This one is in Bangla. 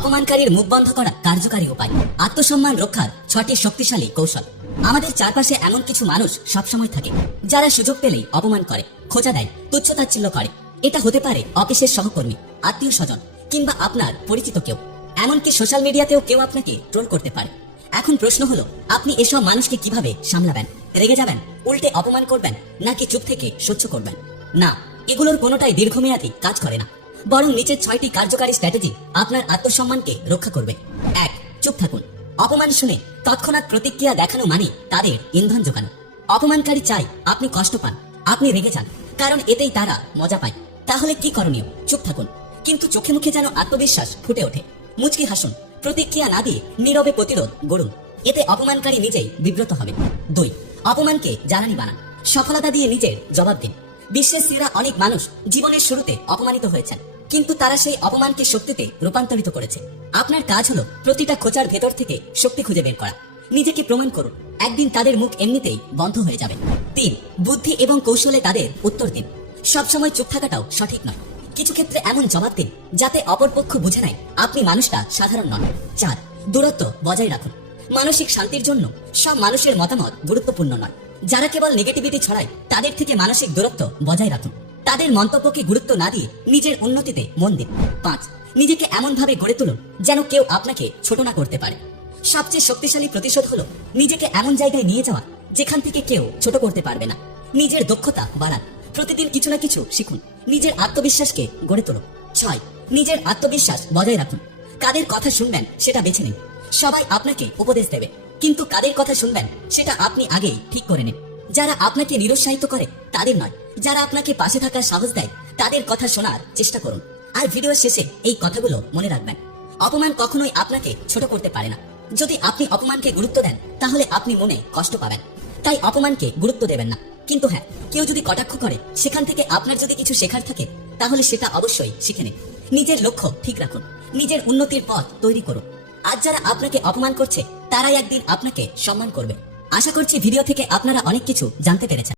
অপমানকারীর মুখ বন্ধ করা কার্যকারী উপায়। আত্মসম্মান রক্ষার 6টি শক্তিশালী কৌশল। আমাদের চারপাশে এমন কিছু মানুষ সবসময় থাকে যারা সুযোগ পেলেই অপমান করে, খোঁচা দেয়, তুচ্ছতাচ্ছিল্য করে। এটা হতে পারে অফিসের সহকর্মী, আত্মীয় স্বজন কিংবা আপনার পরিচিত কেউ। এমনকি সোশ্যাল মিডিয়াতেও কেউ আপনাকে ট্রোল করতে পারে। এখন প্রশ্ন হলো, আপনি এসব মানুষকে কিভাবে সামলাবেন? রেগে যাবেন, উল্টে অপমান করবেন, নাকি চুপ থেকে সহ্য করবেন? না, এগুলোর কোনোটাই দীর্ঘমেয়াদী কাজ করে না। বরং নিচের 6টি কার্যকারী স্ট্র্যাটেজি আপনার আত্মসম্মানকে রক্ষা করবে। 1. চুপ থাকুন। অপমান শুনে তৎক্ষণাৎ প্রতিক্রিয়া দেখানো মানে তাদের ইন্ধন যোগানো। অপমানকারী চাই আপনি কষ্ট পান, আপনি রেগে যান, কারণ এতেই তারা মজা পায়। তাহলে কি করণীয়? চুপ থাকুন, কিন্তু চোখে মুখে যেন আত্মবিশ্বাস ফুটে ওঠে। মুচকি হাসুন, প্রতিক্রিয়া না দিয়ে নীরবে প্রতিরোধ গড়ুন। এতে অপমানকারী নিজেই বিব্রত হবে। 2. অপমানকে জ্বালানি বানান। সফলতা দিয়ে নিজের জবাব দিন। বিশ্বের সেরা অনেক মানুষ জীবনের শুরুতে অপমানিত হয়েছেন, কিন্তু তারা সেই অপমানকে শক্তিতে রূপান্তরিত করেছে। আপনার কাজ হলো প্রতিটা খোঁচার ভেতর থেকে শক্তি খুঁজে বের করা। নিজেকে প্রমাণ করুন, একদিন তাদের মুখ এমনিতেই বন্ধ হয়ে যাবে। 3. বুদ্ধি এবং কৌশলে তাদের উত্তর দিন। সবসময় চুপ থাকাটাও সঠিক নয়। কিছু ক্ষেত্রে এমন জবাব দিন যাতে অপরপক্ষ বুঝে নেয় আপনি মানুষটা সাধারণ নন। 4. দূরত্ব বজায় রাখুন। মানসিক শান্তির জন্য সব মানুষের মতামত গুরুত্বপূর্ণ নয়। যারা কেবল নেগেটিভিটি ছড়ায় তাদের থেকে মানসিক দূরত্ব বজায় রাখুন। তাদের মন্তব্যকে গুরুত্ব না দিয়ে নিজের উন্নতিতে মন দিন। 5. নিজেকে এমন ভাবে গড়ে তুলুন যেন কেউ আপনাকে ছোট না করতে পারে। সবচেয়ে শক্তিশালী প্রতিশোধ হলো নিজেকে এমন জায়গায় নিয়ে যাওয়া যেখান থেকে কেউ ছোট করতে পারবে না। নিজের দক্ষতা বাড়ান, প্রতিদিন কিছু না কিছু শিখুন, নিজের আত্মবিশ্বাসকে গড়ে তুলুন। 6. নিজের আত্মবিশ্বাস বজায় রাখুন। কাদের কথা শুনবেন সেটা বেছে নিন। সবাই আপনাকে উপদেশ দেবে, কিন্তু কাদের কথা শুনবেন সেটা আপনি আগেই ঠিক করে নিন। যারা আপনাকে নিরুৎসাহিত করে তাদের নয়, যারা আপনাকে পাশে থাকার সাহস দেয় তাদের কথা শোনার চেষ্টা করুন। আর ভিডিও শেষে এই কথাগুলো মনে রাখবেন, অপমান কখনোই আপনাকে ছোট করতে পারে না। যদি আপনি অপমানকে গুরুত্ব দেন তাহলে আপনি মনে কষ্ট পাবেন। তাই অপমানকে গুরুত্ব দেবেন না। কিন্তু হ্যাঁ, কেউ যদি কটাক্ষ করে সেখান থেকে আপনার যদি কিছু শেখার থাকে তাহলে সেটা অবশ্যই শিখে নিন। নিজের লক্ষ্য ঠিক রাখুন, নিজের উন্নতির পথ তৈরি করুন। আজ যারা আপনাকে অপমান করছে তারাই একদিন আপনাকে সম্মান করবে। আশা করছি ভিডিও থেকে আপনারা অনেক কিছু জানতে পেরেছেন।